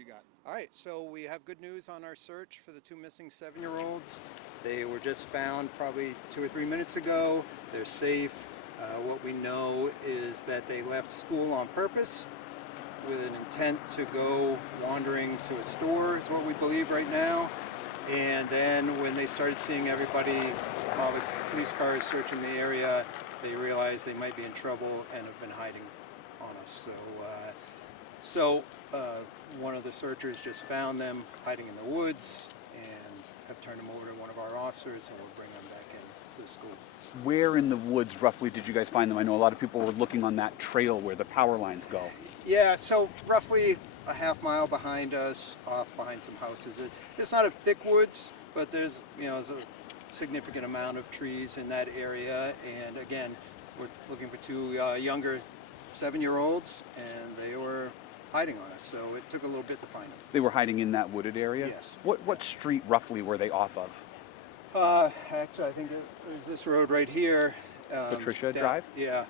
you got? All right, so we have good news on our search for the two missing 7-year-olds. They were just found probably 2 or 3 minutes ago. They're safe. What we know is that they left school on purpose with an intent to go wandering to a store, is what we believe right now. And then when they started seeing everybody, all the police cars searching the area, they realized they might be in trouble and have been hiding on us. So one of the searchers just found them hiding in the woods and have turned them over to one of our officers, and we'll bring them back into the school. Where in the woods roughly did you guys find them? I know a lot of people were looking on that trail where the power lines go. Yeah, so roughly a half mile behind us, off behind some houses. It's not a thick woods, but there's a significant amount of trees in that area. And again, we're looking for two younger 7-year-olds, and they were hiding on us, so it took a little bit to find them. They were hiding in that wooded area? Yes. What street roughly were they off of? Actually, I think there's this road right here. Patricia Drive? Yeah.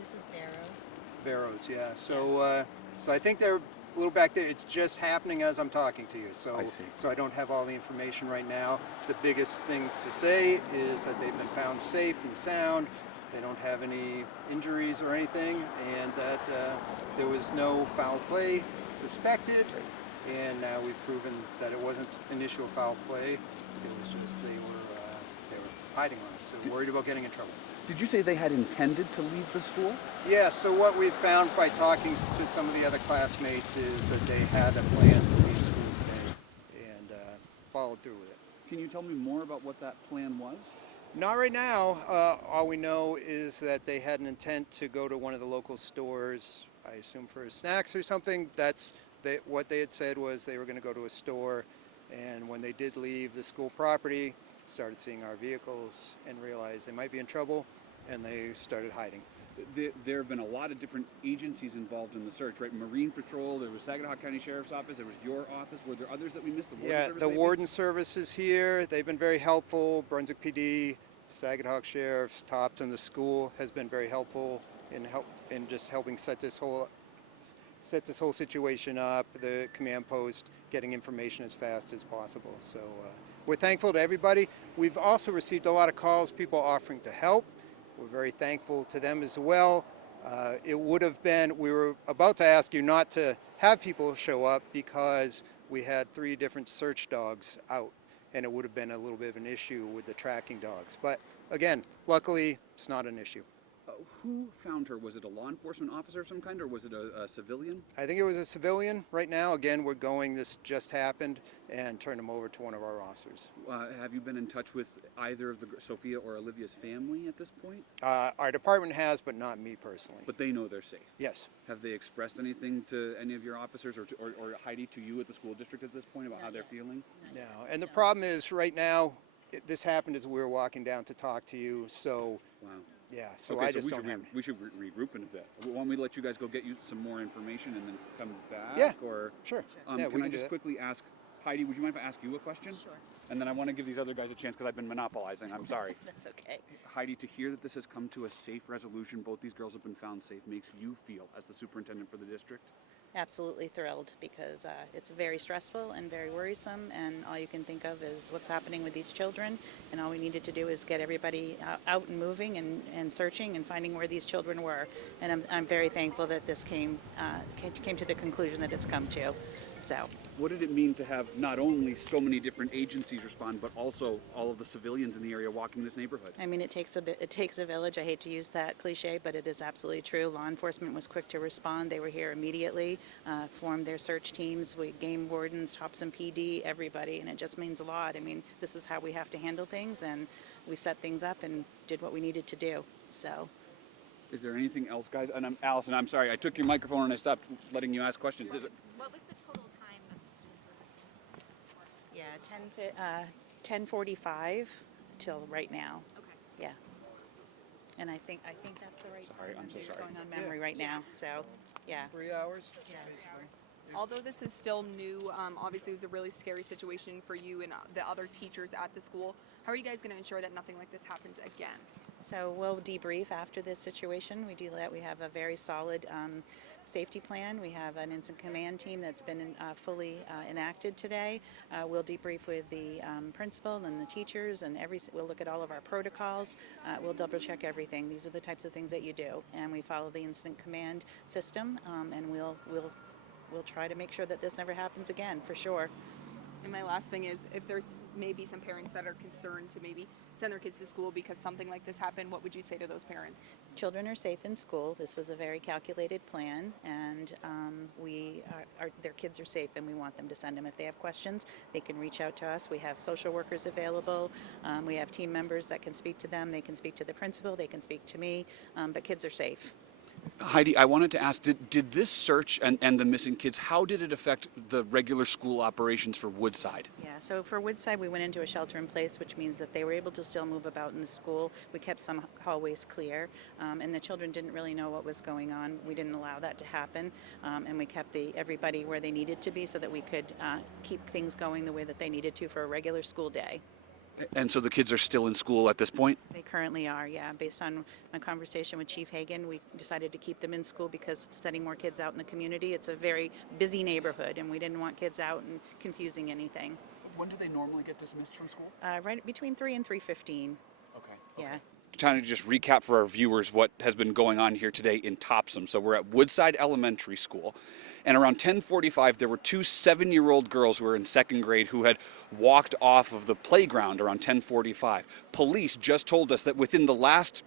This is Barrows. Barrows, yeah. So I think they're a little back there. It's just happening as I'm talking to you. I see. So I don't have all the information right now. The biggest thing to say is that they've been found safe and sound. They don't have any injuries or anything, and that there was no foul play suspected. And now we've proven that it wasn't initial foul play. It was just they were hiding on us, so worried about getting in trouble. Did you say they had intended to leave the school? Yeah, so what we've found by talking to some of the other classmates is that they had a plan to leave school today and followed through with it. Can you tell me more about what that plan was? Not right now. All we know is that they had an intent to go to one of the local stores, I assume for snacks or something. What they had said was they were going to go to a store, and when they did leave the school property, started seeing our vehicles and realized they might be in trouble, and they started hiding. There have been a lot of different agencies involved in the search, right? Marine Patrol, there was Saginaw County Sheriff's Office, there was your office. Were there others that we missed? The Warden Service is here. They've been very helpful. Brunswick PD, Saginaw Sheriff's, Topsham, the school has been very helpful in just helping set this whole situation up. The command post getting information as fast as possible. So we're thankful to everybody. We've also received a lot of calls, people offering to help. We're very thankful to them as well. We were about to ask you not to have people show up because we had 3 different search dogs out, and it would have been a little bit of an issue with the tracking dogs. But again, luckily, it's not an issue. Who found her? Was it a law enforcement officer of some kind, or was it a civilian? I think it was a civilian. Right now, again, this just happened, and turned them over to one of our officers. Have you been in touch with either of Sophia or Olivia's family at this point? Our department has, but not me personally. But they know they're safe? Yes. Have they expressed anything to any of your officers or Heidi, to you at the school district at this point about how they're feeling? No. And the problem is, right now, this happened as we were walking down to talk to you, so... Wow. Yeah, so okay, I just don't have... We should regroup in a bit. Want me to let you guys go get you some more information and then come back? Yeah, or, sure. Can I just quickly ask, Heidi, would you mind if I ask you a question? Sure. And then I want to give these other guys a chance because I've been monopolizing. I'm sorry. That's okay. Heidi, to hear that this has come to a safe resolution, both these girls have been found safe, makes you feel, as the superintendent for the district? Absolutely thrilled, because it's very stressful and very worrisome, and all you can think of is what's happening with these children, and all we needed to do is get everybody out and moving and searching and finding where these children were. And I'm very thankful that this came to the conclusion that it's come to. So. What did it mean to have not only so many different agencies respond, but also all of the civilians in the area walking this neighborhood? I mean, it takes a village. I hate to use that cliche, but it is absolutely true. Law enforcement was quick to respond. They were here immediately, formed their search teams, game wardens, Topsham PD, everybody, and it just means a lot. I mean, this is how we have to handle things, and we set things up and did what we needed to do. So. Is there anything else, guys? And Allison, I'm sorry, I took your microphone and I stopped letting you ask questions. What was the total time that the students were missing? Yeah, 10:45 till right now. Okay. Yeah. And I think that's the right Sorry, time. I'm so It's sorry. going on memory right now. So, yeah. 3 hours? Yeah. Basically. Although this is still new, obviously it was a really scary situation for you and the other teachers at the school. How are you guys going to ensure that nothing like this happens again? So we'll debrief after this situation. We do that. We have a very solid safety plan. We have an incident command team that's been fully enacted today. We'll debrief with the principal and the teachers, and we'll look at all of our protocols. We'll double check everything. These are the types of things that you do, and we follow the incident command system, and we'll try to make sure that this never happens again, for sure. And my last thing is, if there's maybe some parents that are concerned to maybe send their kids to school because something like this happened, what would you say to those parents? Children are safe in school. This was a very calculated plan, and their kids are safe, and we want them to send them. If they have questions, they can reach out to us. We have social workers available. We have team members that can speak to them. They can speak to the principal. They can speak to me, but kids are safe. Heidi, I wanted to ask, did this search and the missing kids, how did it affect the regular school operations for Woodside? Yeah, so for Woodside, we went into a shelter in place, which means that they were able to still move about in the school. We kept some hallways clear, and the children didn't really know what was going on. We didn't allow that to happen, and we kept everybody where they needed to be so that we could keep things going the way that they needed to for a regular school day. And so the kids are still in school at this point? They currently are, yeah. Based on my conversation with Chief Hagan, we decided to keep them in school because sending more kids out in the community, it's a very busy neighborhood, and we didn't want kids out and confusing anything. When do they normally get dismissed from school? Right between 3 and 3:15. Okay. Yeah. Trying to just recap for our viewers what has been going on here today in Topsham. So we're at Woodside Elementary School, and around 10:45 there were two 7-year-old girls who were in second grade who had walked off of the playground around 10:45. Police just told us that within the last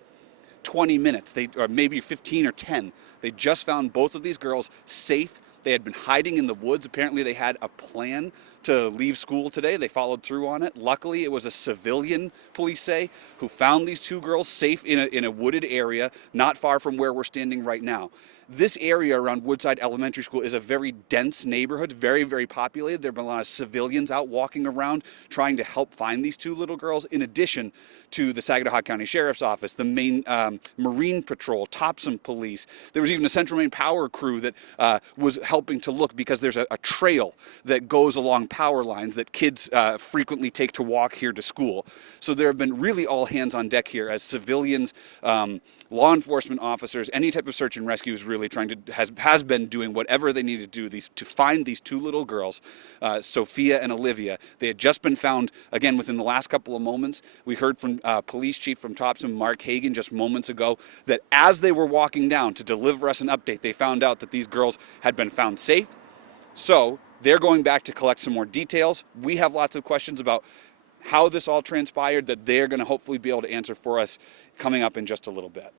20 minutes, or maybe 15 or 10, they just found both of these girls safe. They had been hiding in the woods. Apparently they had a plan to leave school today. They followed through on it. Luckily, it was a civilian, police say, who found these two girls safe in a wooded area not far from where we're standing right now. This area around Woodside Elementary School is a very dense neighborhood, very, very populated. There have been a lot of civilians out walking around trying to help find these two little girls, in addition to the Saginaw County Sheriff's Office, the Maine Marine Patrol, Topsham Police. There was even a Central Maine Power crew that was helping to look, because there's a trail that goes along power lines that kids frequently take to walk here to school. So there have been really all hands on deck here as civilians, law enforcement officers, any type of search and rescue is really trying to, has been doing whatever they need to do to find these two little girls, Sophia and Olivia. They had just been found, again, within the last couple of moments. We heard from Police Chief from Topsham, Mark Hagan, just moments ago, that as they were walking down to deliver us an update, they found out that these girls had been found safe. So they're going back to collect some more details. We have lots of questions about how this all transpired that they're going to hopefully be able to answer for us coming up in just a little bit.